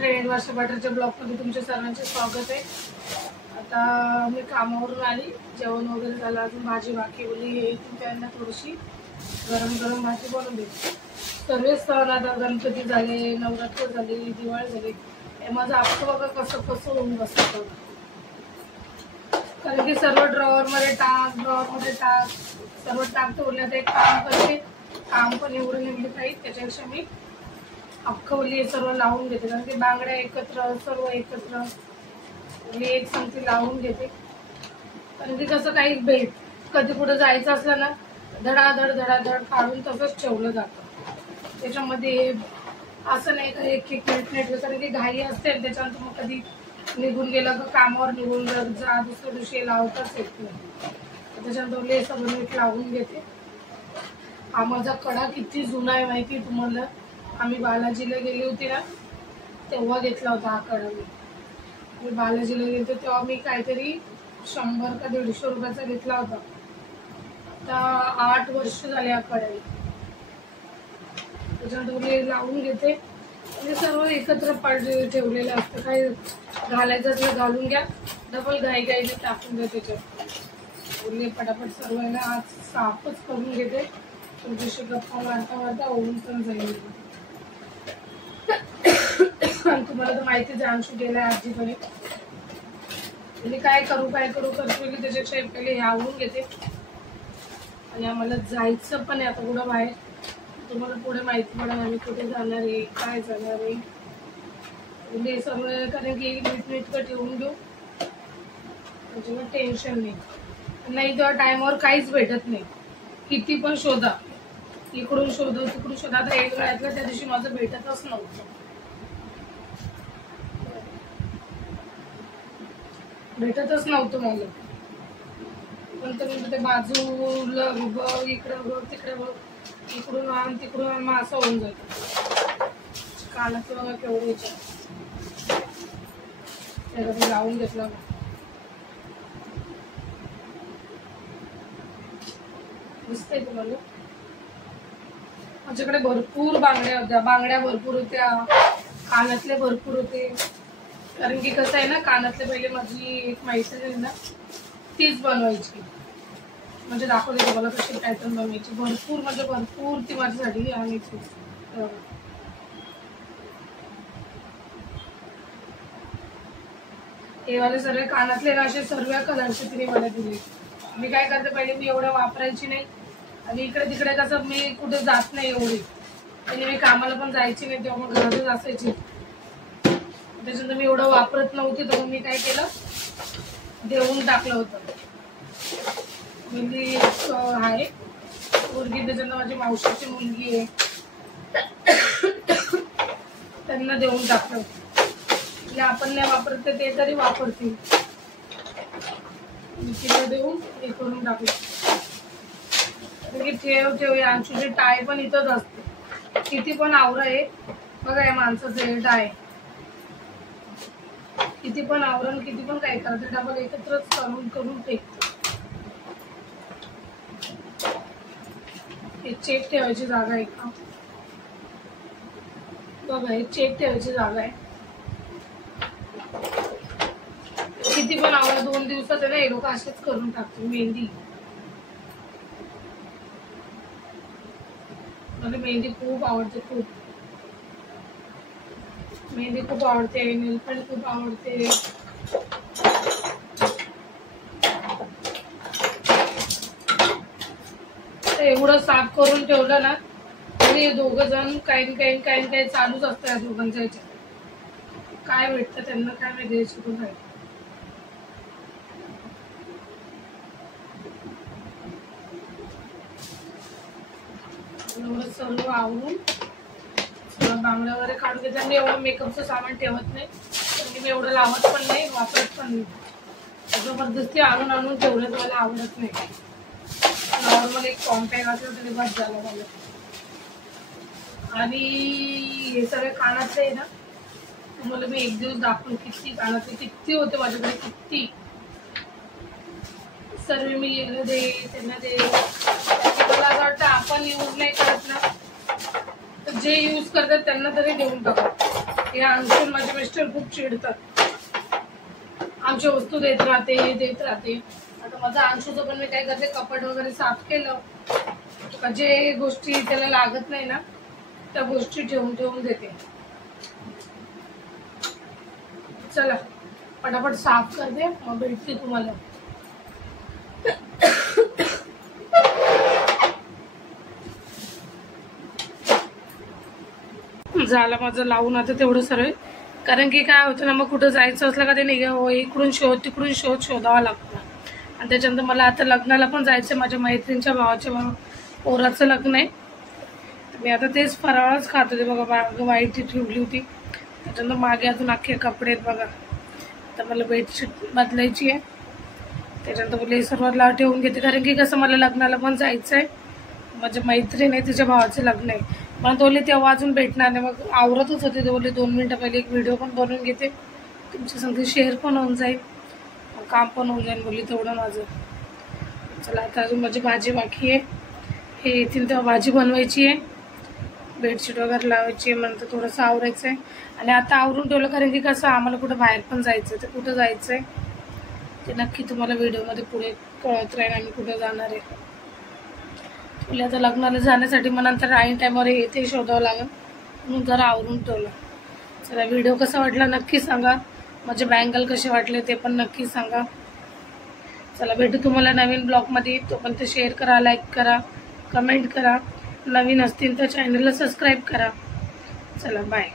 Friend वर्षा बटरच्या ब्लॉगमध्ये तुमच्या सर्वांचे स्वागत आहे। आता मी कामावरून आली, जेवण वगैरे झालं, अजून भाजी बाकी बोलली त्यांना थोडीशी गरम गरम भाजी बनवून देते। सर्व सण आता गणपती झाले, नवरात्र झाली, दिवाळी झाली, हे माझं अख्खं बघा कसं कसं होऊन बसतं। कारण की सर्व ड्रॉवरमध्ये टाक सर्व टाकतो बोलण्यात एक काम करते, काम पण एवढं निघले काही, त्याच्यापेक्षा मी अख्खवली सर्व लावून घेते। कारण की बांगड्या एकत्र सर्व एकत्र एक संगती लावून घेते। कारण की कसं काही भेट कधी कुठं जायचं असलं ना, धडाधड काढून तसंच ठेवलं जातं। त्याच्यामध्ये असं नाही का एक एक मिनिट कारण की घाई असते, त्याच्यानंतर मग कधी निघून गेलं तर कामावर निघून जा, दुसऱ्या दिवशी लावताच येत नाही। त्याच्यानंतर हे सगळं नीट लावून घेते। हा माझा कडा किती जुना आहे माहिती तुम्हाला, आम्ही बालाजीला गेली होती ना तेव्हा घेतला होता हा कडा। मी बालाजीला गेले तेव्हा मी काहीतरी 100 का 150 रुपयाचा घेतला होता। आता 8 वर्ष झाले हा कड्याला। त्याच्यानंतर लावून घेते आणि सर्व एकत्र ठेवलेलं असतं, काही घालायचं असलं घालून घ्या, डबल घाईने टाकून द्या त्याच्यात। बोलले पटापट सर्व आहे ना आज साफच करून घेते, तुमच्याशी गप्पा मारता होऊन पण जाईल। तुम्हाला तर माहितीच आहे अंशू गेलाय आजीकडे, म्हणजे काय करू करतो की त्याच्यापेक्षा पहिले हे आवडून घेते। आणि आम्हाला जायचं पण आहे आता कुठं बाहेर, तुम्हाला पुढे माहिती पडेल आम्ही कुठे जाणार आहे, काय जाणार आहे, म्हणजे सर्व कारण की नीटनेटकं ठेवून घेऊ म्हणजे मग टेन्शन नाही तेव्हा टायमावर काहीच भेटत नाही। किती पण शोधा, इकडून शोधा तिकडून शोधा। आता एक वेळातलं त्या दिवशी माझं भेटतच नव्हतं, मला। पण ते बाजूला बघ, इकडं बघ, तिकडे बघ, इकडून आण तिकडून आण, मग असं होऊन जातं। कानाचं बघा केवढं विचार लावून घेतला, दिसतंय तुम्हाला? माझ्याकडे भरपूर बांगड्या भरपूर होत्या, कानातले भरपूर होते। कारण की कसं आहे ना, कानातले पहिले माझी एक मैत्रीण आहे ना तीच बनवायची, म्हणजे दाखवते तुम्हाला कशी पॅटर्न बनवायची। भरपूर म्हणजे भरपूर ती माझ्यासाठी आणायची। हे वाले सर्व कानातले ना असे सर्व कलरचे तिने मला दिले। मी काय करते, पहिले मी एवढं वापरायची नाही, आणि इकडे तिकडे कसं मी कुठे जात नाही एवढी, आणि मी कामाला पण जायची नाही तेव्हा मग घरातच असायची, त्याच्यानंतर मी एवढं वापरत नव्हती। तर मी काय केलं, देऊन टाकलं होतं। मुलगी आहे मुलगी, त्याच्यानंतर माझी मावशीची मुलगी आहे, त्यांना देऊन टाकलं होतं। म्हणजे आपण नाही वापरत ते तरी वापरतील, तिला देऊन हे करून टाकलं। ठेव आमची टाय पण इथंच असते, किती पण आवरा आहे बघा, या माणसाचं हे टाय किती पण आवरण किती पण काय करते, डबल एकत्रच करून फेकते। हे चेक ठेवायची जागा आहे का बघा, हे चेक ठेवायची जागा आहे। किती पण आवडा 2 दिवसात आहे ना, हे लोक असेच करून टाकतो। मेहंदी, मला मेहंदी खूप आवडते, मेहंदी खूप आवडते, नेलपेंट खूप आवडते। एवढं साफ करून ठेवलं ना तरी हे दोघं जण काही चालूच असतं या दोघांच्या ह्याच्यात। काय भेटतं त्यांना काय माहिती, शिकून राहील। सर्व आवरून बांगड्या वगैरे काढून घेते। मी एवढं मेकअपचं सामान ठेवत नाही, कारण मी एवढं लावत पण नाही, वापरत पण नाही। जबरदस्ती आणून ठेवलं मला आवडत नाही। नॉर्मल एक कॉम्पॅक्ट असलं तरी बस झालं मला। आणि हे सगळे कानातले आहे ना, तुम्हाला मी एक दिवस दाखवून किती कानातले किती होते माझ्याकडे, किती सर्व मी याला दे त्यांना दे। मला असं वाटतं आपण यूज नाही करत ना, तर जे यूज करतात त्यांना तरी देऊन टाका. हे आणखून माझे मिस्टर खूप चिडतात, आमची वस्तू देत राहते, हे देत राहते. आता माझं अंशूचं पण मी काय करते, कपाट वगैरे साफ केलं का जे गोष्टी त्याला लागत नाही ना त्या गोष्टी ठेवून ठेवून देते. चला पटापट साफ करते, मग भेटते तुम्हाला. झालं माझं लावून आता तेवढं सर्व. कारण की काय होतं ना, मग कुठं जायचं असलं का ते इकडून शोध तिकडून शोधावं लागतं. आणि त्याच्यानंतर मला आता लग्नाला पण जायचं, माझ्या मैत्रिणीच्या भावाच्या पोराचं लग्न आहे. मी आता तेच फराळच खात होते बघा. वाईट ठेवली होती, त्याच्यानंतर मागे अजून अख्खे कपडे आहेत बघा. तर मला बेडशीट बदलायची आहे, त्याच्यानंतर बोलले हे सर्व ठेवून घेते. कारण की कसं मला लग्नाला पण जायचं आहे, माझ्या मैत्रीण आहे तिच्या भावाचं लग्न आहे. मला बोलले तेव्हा अजून भेटणार नाही. मग आवरतच होते, ते बोलले 2 मिनटं पहिले एक व्हिडिओ पण बनवून घेते, तुमच्या संगती शेअर पण होऊन जाईल, काम पण होऊन जाईल बोलली तेवढं माझं. चला आता अजून माझी भाजी बाकी आहे, हे येतील तेव्हा भाजी बनवायची आहे, बेडशीट वगैरे लावायची आहे, म्हणतं थोडंसं आवरायचं आहे. आणि आता आवरून ठेवलं कारण की कसं आम्हाला कुठं बाहेर पण जायचं आहे. ते कुठं जायचं आहे ते नक्की तुम्हाला व्हिडिओमध्ये पुढे कळत राहील आम्ही कुठं जाणार आहे. तुला आता लग्नाला जाण्यासाठी मग नंतर ऐन टायमावर हे ते शोधावं लागेल, म्हणून जरा आवरून ठेवलं. चला व्हिडिओ कसा वाटला नक्की सांगा, माझे बँगल कसे वाटले ते पण नक्की सांगा. चला भेटू तुम्हाला नवीन ब्लॉगमध्ये, तोपर्यंत शेअर करा, लाईक करा, कमेंट करा. नवीन असतील तर चॅनलला सबस्क्राईब करा. चला बाय.